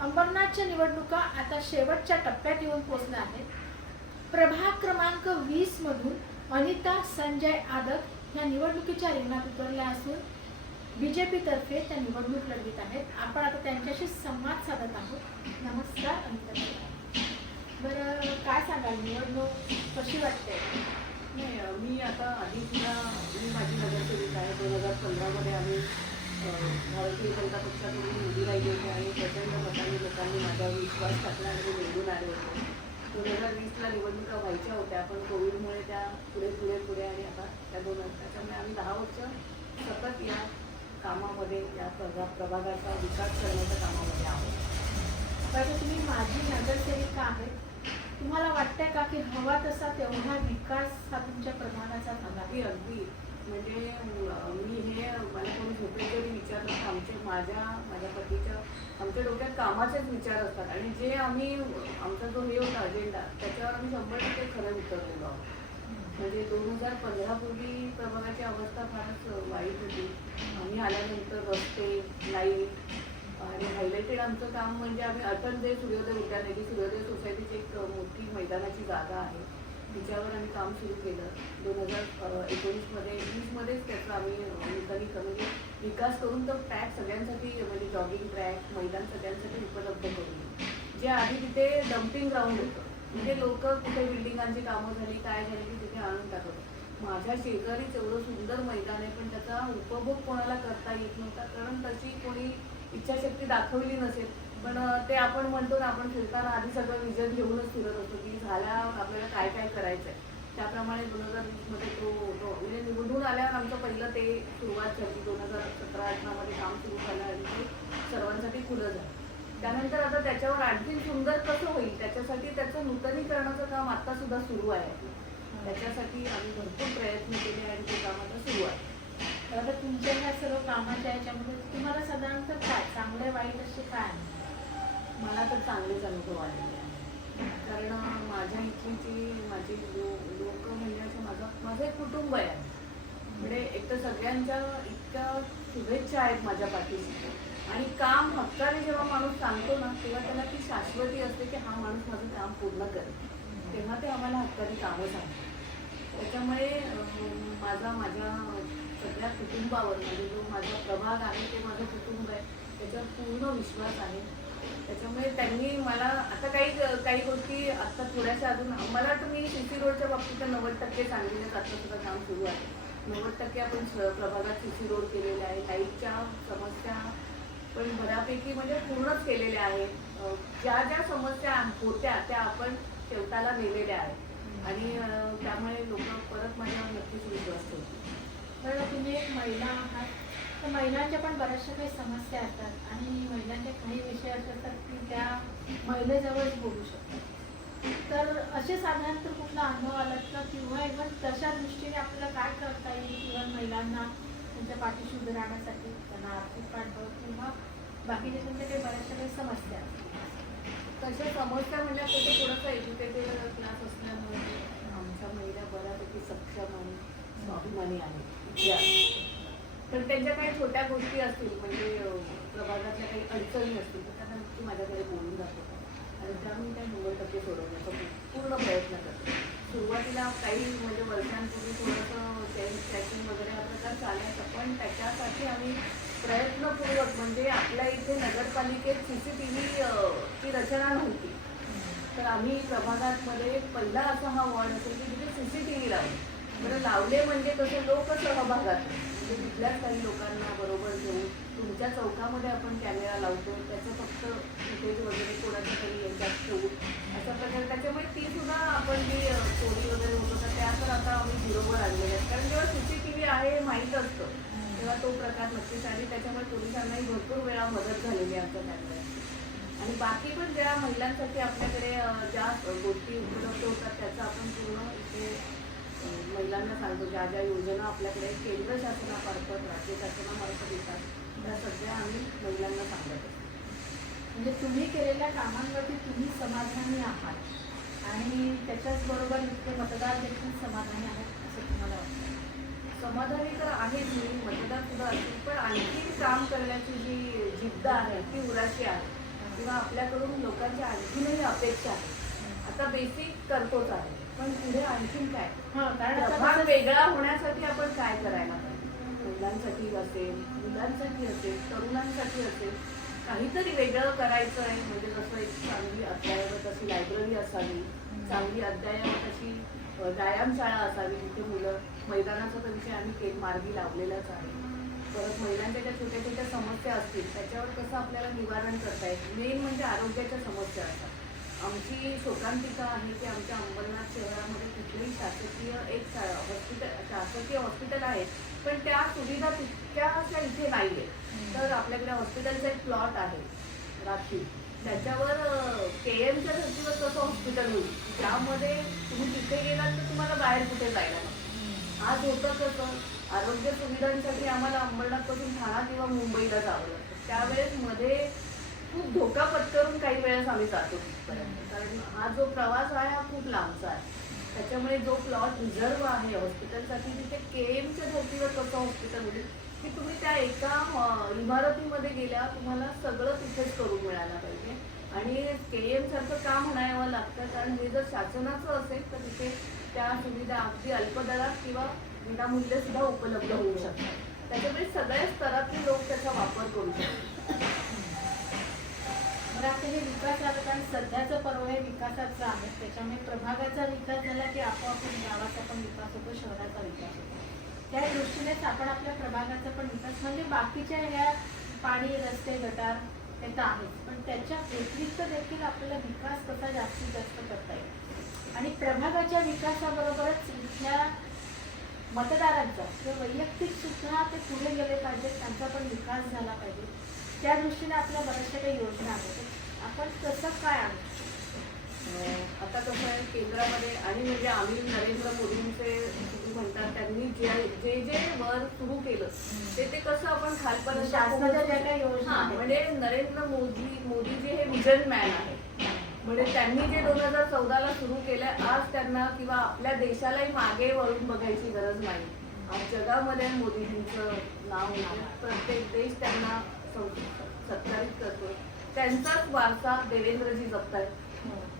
अंबरनाथच्या निवडणुका आता शेवटच्या टप्प्यात येऊन पोहोचल्या आहेत. प्रभाग क्रमांक 20 मधून अनिता संजय आदक या निवडणुकीच्या रिंगणात उतरल्या असून बीजेपी तर्फे त्या निवडणूक लढवित आहेत. आपण आता त्यांच्याशी संवाद साधत आहोत. नमस्कार अनिता. बरं, काय सांगाल, निवडणूक कशी वाटते? नाही, मी आता आधी मी माझी नगरसेविका आहे. 2015 आम्ही भारतीय जनता पक्षाकडून निधी राहिली होती आणि प्रचंड मतांनी लोकांनी माझ्यावर विश्वास टाकला आणि निवडून आले होते. 2020ला निवडणुका व्हायच्या होत्या, पण कोविडमुळे त्या पुढे आणि आता त्या त्याच्यामुळे आम्ही 10 वर्ष सतत या कामामध्ये, या प्रभागाचा विकास करण्याच्या कामामध्ये आहोत. बरं, तुम्ही माजी नगरसेविका आहेत. तुम्हाला वाटतंय का की हवा तसा तेवढा विकास हा तुमच्या प्रभागाचा झाला? अगदी म्हणजे मी हे मला कोणी झोपेत जरी विचारलं, माझ्या पतीच्या आमच्या डोक्यात कामाचेच विचार असतात आणि जे आम्ही आमचा जो हे होता अजेंडा त्याच्यावर आम्ही 100% खरं उतरलेलो आहोत. म्हणजे 2015 पूर्वी प्रभागाची अवस्था फारच वाईट होती. आम्ही आल्यानंतर रस्ते, लाईट आणि हायलाइटेड आमचं काम म्हणजे आम्ही अटल जे सूर्योदय उद्यान आहे, की सूर्योदय सोसायटीची एक मोठी मैदानाची जागा आहे, तिच्यावर आम्ही काम सुरू केलं. 2019मध्येच त्याचं आम्ही म्हणजे विकास करून तो ट्रॅक सगळ्यांसाठी, म्हणजे जॉगिंग ट्रॅक, मैदान सगळ्यांसाठी उपलब्ध करून, जे आधी तिथे डम्पिंग ग्राउंड होतं. म्हणजे लोक कुठे बिल्डिंगांची कामं झाली, काय झाली की तिथे आणून टाकत. माझ्या शेजारीच एवढं सुंदर मैदान आहे, पण त्याचा उपभोग कोणाला करता येत नव्हता, कारण तशी कोणी इच्छाशक्ती दाखवली नसेल. पण ते आपण म्हणतो ना, आपण फिरताना आधी सगळं विजन घेऊनच फिरत होतो की झाल्यावर आपल्याला काय काय करायचं आहे. त्याप्रमाणे 2020मध्ये तो म्हणजे निवडून आल्यावर आमचं पहिलं ते सुरुवात झाली. 2017-18मध्ये काम सुरू झालं आणि ते सर्वांसाठी खुलं झालं. त्यानंतर आता त्याच्यावर आणखी सुंदर कसं होईल त्याच्यासाठी त्याचं नूतनीकरणाचं काम आता सुद्धा सुरू आहे. त्याच्यासाठी आम्ही भरपूर प्रयत्न केले आणि ते काम आता सुरू आहे. आता तुमच्या ह्या सर्व कामाच्या याच्यामध्ये तुम्हाला साधारणतः काय चांगले वाईट असे काय? मला तर चांगलेच अनुभव आलेले आहे, कारण माझ्या इथली माझी लोक म्हणजे असं माझं एक कुटुंब आहे. म्हणजे एक तर सगळ्यांच्या इतक्या शुभेच्छा आहेत माझ्या पाठीशी आणि काम हक्काने जेव्हा माणूस सांगतो ना, तेव्हा त्याला ती शाश्वती असते की हा माणूस माझं काम पूर्ण करेल, तेव्हा ते आम्हाला हक्काने कामं सांगतात. त्याच्यामुळे माझ्या सगळ्या कुटुंबावर, म्हणजे जो माझा प्रभाग आहे ते माझं कुटुंब आहे, त्याच्यावर पूर्ण विश्वास आहे. त्याच्यामुळे त्यांनी मला आता काही गोष्टी आता थोड्याशा अजून मला वाटतं मी CC रोडच्या बाबतीत 90% सांगितलं. आता सुद्धा काम सुरू आहे. 90% आपण प्रभागात CC रोड केलेले आहे. लाईटच्या समस्या पण बऱ्यापैकी म्हणजे पूर्णच केलेल्या आहेत. ज्या ज्या समस्या होत्या त्या आपण शेवटाला नेलेल्या आहेत आणि त्यामुळे लोक परत माझ्यावर नक्कीच विश्वास ठेवतील. बरं, तुम्ही एक महिला आहात, तर महिलांच्या पण बऱ्याचशा काही समस्या असतात आणि महिलांचे काही विषय असे असतात की त्या महिलेजवळच बोलू शकतात. तर असे साधारणतः कुठला अनुभव आला का, किंवा इव्हन तशा दृष्टीने आपल्याला काय करता येईल, किंवा महिलांना त्यांच्या पाठीशी उभे राहण्यासाठी त्यांना आर्थिक पाठबळ किंवा बाकीच्या त्यांच्या काही बऱ्याचशा काही समस्या असतात. तशा समस्या म्हणजे तसं थोडंसं एज्युकेटेड क्लास असल्यामुळे आमच्या महिला बऱ्यापैकी सक्षम आणि स्वाभिमानी आहेत. पण त्यांच्या काही छोट्या गोष्टी असतील, म्हणजे प्रभागातल्या काही अडचणी असतील, तर त्यांना नक्की माझ्याकडे बोलून जातो आणि त्या मी काही 100% सोडवण्याचा पूर्ण प्रयत्न करते. सुरुवातीला काही म्हणजे वर्षांपूर्वी थोडंसं चॅटिंग वगैरे हा प्रकार चालायचा, पण त्याच्यासाठी आम्ही प्रयत्नपूर्वक, म्हणजे आपल्या इथे नगरपालिकेत CCTV ची रचना नव्हती, तर आम्ही प्रभागामध्ये पहिला असा हा वॉर्ड असेल की तिथे CCTV लावले. बरं, लावले म्हणजे कसं लोकसहभागात, म्हणजे तिथल्याच काही लोकांना बरोबर घेऊन तुमच्या चौकामध्ये आपण कॅमेरा लावतो, त्याचं फक्त फुटेज वगैरे कोणाच्या तरी याच्यात ठेवू अशा प्रकारे. त्याच्यामुळे ती सुद्धा आपण जी चोरी वगैरे होत होता त्या तर आता आम्ही झिरोवर आणलेल्या आहेत, कारण जेव्हा CCTV आहे हे माहीत असतं तेव्हा तो प्रकार नक्कीच. आणि त्याच्यामुळे पोलिसांनाही भरपूर वेळा मदत झालेली आहे आमच्या त्यामुळे. आणि बाकी पण ज्या महिलांसाठी आपल्याकडे ज्या गोष्टी उपलब्ध होतात त्याचा आपण पूर्ण इथे महिलांना सांगतो. ज्या ज्या योजना आपल्याकडे केंद्र शासनामार्फत, राज्य शासनामार्फत येतात त्या सगळ्या आम्ही महिलांना सांगत असतो. म्हणजे तुम्ही केलेल्या कामांवरती तुम्ही समाधानी आहात आणि त्याच्याचबरोबर इतके मतदार देखील समाधानी आहेत असं तुम्हाला वाटतं? समाधानी तर आहेच मी, मतदार सुद्धा असतील, पण आणखी काम करण्याची जी जिद्द आहे ती उराशी आहे. किंवा आपल्याकडून लोकांच्या आणखीनही अपेक्षा आहे. आता बेसिक करतोच आहे, पण पुढे आणखीन काय? कारण आता प्रभाग कसं- वेगळा होण्यासाठी आपण काय करायला पाहिजे? महिलांसाठी असेल, मुलांसाठी असेल, तरुणांसाठी असेल, काहीतरी वेगळं करायचं आहे. म्हणजे जसं एक चांगली अद्ययावत अशी लायब्ररी असावी, चांगली अद्ययावत अशी व्यायामशाळा असावी, जिथे मुलं मैदानाचा तर विषय आम्ही मार्गी लावलेलाच आहे. परत महिलांच्या ज्या छोट्या छोट्या समस्या असतील त्याच्यावर कसं आपल्याला निवारण करता येईल. मेन म्हणजे आरोग्याच्या समस्या असतात. आमची शोकांतिका आहे की आमच्या अंबरनाथ शहरामध्ये कुठलेही शासकीय हॉस्पिटल आहेत, पण त्या सुविधा तितक्याशा इथे नाही आहेत. तर आपल्याकडे हॉस्पिटलचा एक प्लॉट आहे राखीव, त्याच्यावर KMच्या धर्तीवर कसं हॉस्पिटल होईल, त्यामध्ये तुम्ही तिथे गेलात तर तुम्हाला बाहेर कुठे जायला नको. आज होतं कसं, आरोग्य सुविधांसाठी आम्हाला अंबरनाथपासून ठाणा किंवा मुंबईला जावं लागतं. त्यावेळेस मध्ये खूप धोका पत्करून काही वेळेस आम्ही जातो तिथपर्यंत, कारण हा जो प्रवास आहे हा खूप लांबचा आहे. त्याच्यामुळे जो प्लॉट रिझर्व आहे हॉस्पिटलसाठी, तिथे KMच्या धर्तीवर कसं हॉस्पिटल होईल की तुम्ही त्या एका इमारतीमध्ये गेल्या तुम्हाला सगळं तिथेच करून मिळायला पाहिजे. आणि KM सारखं का म्हणावं लागतं, कारण हे जर शासनाचं असेल तर तिथे त्या सुविधा अगदी अल्पदरात किंवा विनामूल्य सुद्धा उपलब्ध होऊ शकतात. त्याच्यामुळे सगळ्या स्तरातले लोक त्याचा वापर करू शकतात. बरं, आता हे विकास आलं, कारण सध्याचं पर्व हे विकासाचं आहे. त्याच्यामुळे प्रभागाचा विकास झाला की आपोआप गावाचा पण विकास होतो, शहराचा विकास होतो. त्या दृष्टीनेच आपण आपल्या प्रभागाचा पण विकास, म्हणजे बाकीच्या ह्या पाणी, रस्ते, गटार हे तर आहेच, पण त्याच्या व्यतिरिक्त देखील आपल्याला विकास कसा जास्तीत जास्त करता येईल. आणि प्रभागाच्या विकासाबरोबरच इथल्या मतदारांचा किंवा वैयक्तिक सुद्धा ते पुढे गेले पाहिजेत, त्यांचा पण विकास झाला पाहिजे. त्या दृष्टीने आपल्या बऱ्याचशा काही योजना आहेत. आपण तसं काय आणू? आता कसं आहे केंद्रामध्ये, आणि म्हणजे आम्ही नरेंद्र मोदींचे तुम्ही म्हणतात त्यांनी जे जे वर सुरू केलं ते कसं आपण खालपर्यंत शासनाच्या ज्या काही योजना आहेत, म्हणजे नरेंद्र मोदीजी हे विजन मॅन आहे. म्हणजे त्यांनी जे 2014ला सुरू केलंय, आज त्यांना किंवा आपल्या देशालाही मागे वळून बघायची गरज नाही. आज जगामध्ये मोदीजींचं नाव आहे, प्रत्येक देश त्यांना सत्कारित करतो. त्यांचाच वारसा देवेंद्रजी जपतायत.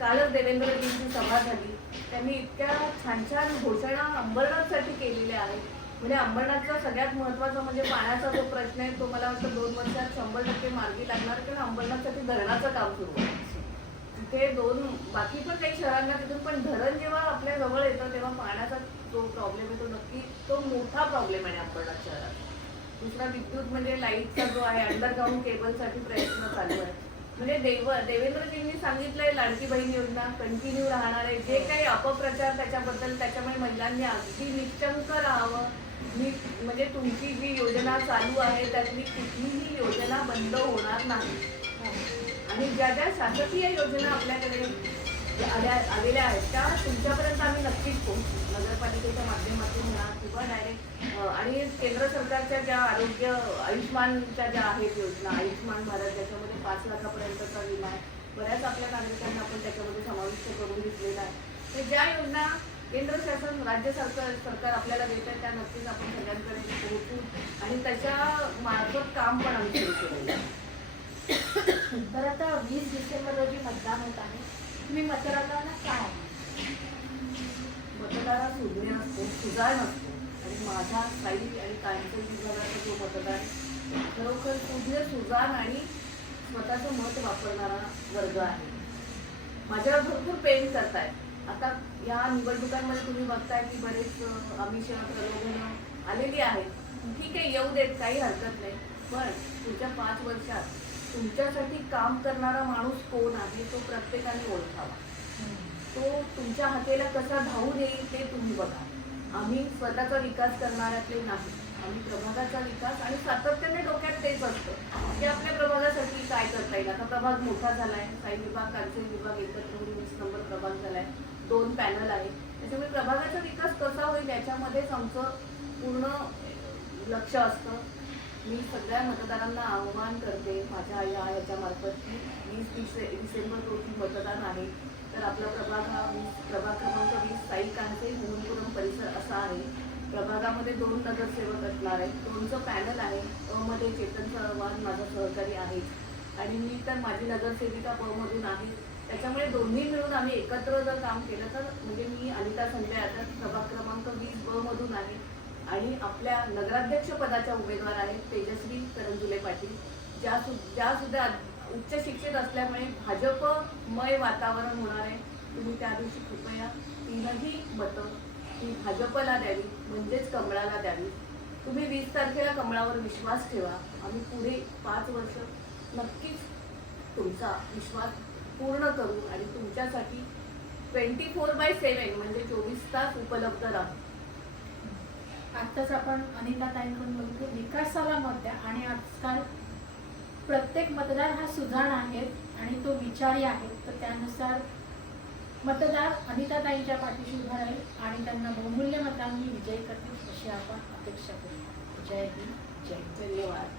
कालच देवेंद्रजींची सभा झाली, त्यांनी इतक्या छान छान घोषणा अंबरनाथसाठी केलेल्या आहेत. म्हणजे अंबरनाथचा सगळ्यात महत्त्वाचा म्हणजे पाण्याचा जो प्रश्न आहे तो मला वाटतं 2 वर्षात 100% मार्गी लागणार, कारण अंबरनाथसाठी धरणाचं काम सुरू आहे. तिथे बाकी पण काही शहरांना तिथून, पण धरण जेव्हा आपल्या जवळ येतं तेव्हा पाण्याचा जो प्रॉब्लेम आहे तो नक्की तो मोठा प्रॉब्लेम आहे अंबरनाथ शहरात. दुसरा विद्युत म्हणजे लाईटचा जो आहे, अंडरग्राऊंड केबलसाठी प्रयत्न चालू आहे. म्हणजे देवेंद्रजींनी सांगितलंय लाडकी बहीण योजना कंटिन्यू राहणार आहे. जे काही अपप्रचार त्याच्याबद्दल, त्याच्यामुळे महिलांनी अगदी निश्चंक राहावं. म्हणजे तुमची जी योजना चालू आहे त्यातली कुठलीही योजना बंद होणार नाही. आणि ज्या ज्या शासकीय योजना आपल्याकडे आलेल्या आहेत त्या तुमच्यापर्यंत आम्ही नक्कीच पोहोचू, नगरपालिकेच्या माध्यमातून म्हणा किंवा डायरेक्ट. आणि केंद्र सरकारच्या ज्या आरोग्य आयुष्मानच्या ज्या आहेत योजना, आयुष्मान भारत ज्याच्यामध्ये 5 लाखापर्यंतचा विमा आहे, बऱ्याच आपल्या नागरिकांना आपण त्याच्यामध्ये समाविष्ट करून घेतलेला आहे. तर ज्या योजना केंद्र शासन, राज्य सरकार आपल्याला देत आहे त्या नक्कीच आपण सगळ्यांकडे पोहोचू आणि त्याच्या मार्फत काम पण आम्ही सुरू केलेलं आहे. तर आता 20 डिसेंबर रोजी मतदान होत आहे. तुम्ही मतदारांना काय मतदारात सुज्ञ असतो, सुजाण असतो. आणि माझा स्थायी आणि कायमचा विभागाचा जो मतदार खरोखर सुज्ञ, सुजाण आणि स्वतःचं मत वापरणारा वर्ग आहे. माझ्यावर भरपूर प्रेम करतायत. आता या निवडणुकांमध्ये तुम्ही बघताय की बरेच आमिष प्रलोभनं आलेली आहेत. ठीक आहे, येऊ देत, काही हरकत नाही. पण पुढच्या 5 वर्षात तुमच्यासाठी काम करणारा माणूस कोण आहे तो प्रत्येकाने ओळखावा. तो तुमच्या हातेला कसा धावून येईल ते तुम्ही बघा. आम्ही स्वतःचा विकास करणाऱ्यातले नाही, आम्ही प्रभागाचा विकास. आणि सातत्याने डोक्यात तेच असतं की आपल्या प्रभागासाठी काय करता येईल. आता प्रभाग मोठा झालाय, साई विभाग, कांचन विभाग एकत्र 20 नंबर प्रभाग झालाय, 2 पॅनल आहेत. त्याच्यामुळे प्रभागाचा विकास कसा होईल याच्यामध्येच आमचं पूर्ण लक्ष असतं. मी सगळ्या मतदारांना आवाहन करते माझ्या याच्यामार्फत की 20 डिसेंबर रोजी मतदान आहे. तर आपला प्रभाग हा प्रभाग क्रमांक 20 साई कांचे हुनपुरम परिसर असा आहे. प्रभागामध्ये 2 नगरसेवक असणार आहेत, 2चं पॅनल आहे. मध्ये चेतन चव्हाण माझा सहकारी आहे आणि मी तर माझी नगरसेविका ब मधून आहे. त्याच्यामुळे दोन्ही मिळून आम्ही एकत्र जर काम केलं तर म्हणजे मी अनिता संजय आता प्रभाग क्रमांक 20 ब मधून आहे आणि आपल्या नगराध्यक्ष पदाच्या उमेदवार आहेत तेजस्वी करंजुले पाटील, ज्या सुद्धा उच्च शिक्षित असल्यामुळे भाजपमय वातावरण होणार आहे. तुम्ही त्या दिवशी कृपया तीनही मतं ही भाजपला द्यावी, म्हणजेच कमळाला द्यावी. तुम्ही 20 तारखेला कमळावर विश्वास ठेवा. आम्ही पुढे 5 वर्ष नक्कीच तुमचा विश्वास पूर्ण करू आणि तुमच्यासाठी 24/7 म्हणजे 24 तास उपलब्ध राहू. आत्ताच आपण अनिता ताईंकडून बघितलं विकासाला मत द्या आणि आजकाल प्रत्येक मतदार हा सुजाण आहेत आणि तो विचारी आहे, तर त्यानुसार मतदार अनिता ताईंच्या पाठीशी उभा राहील आणि त्यांना बहुमूल्य मतांनी विजयी करतील अशी आपण अपेक्षा करू. जय हिंद, जय धन्यवाद.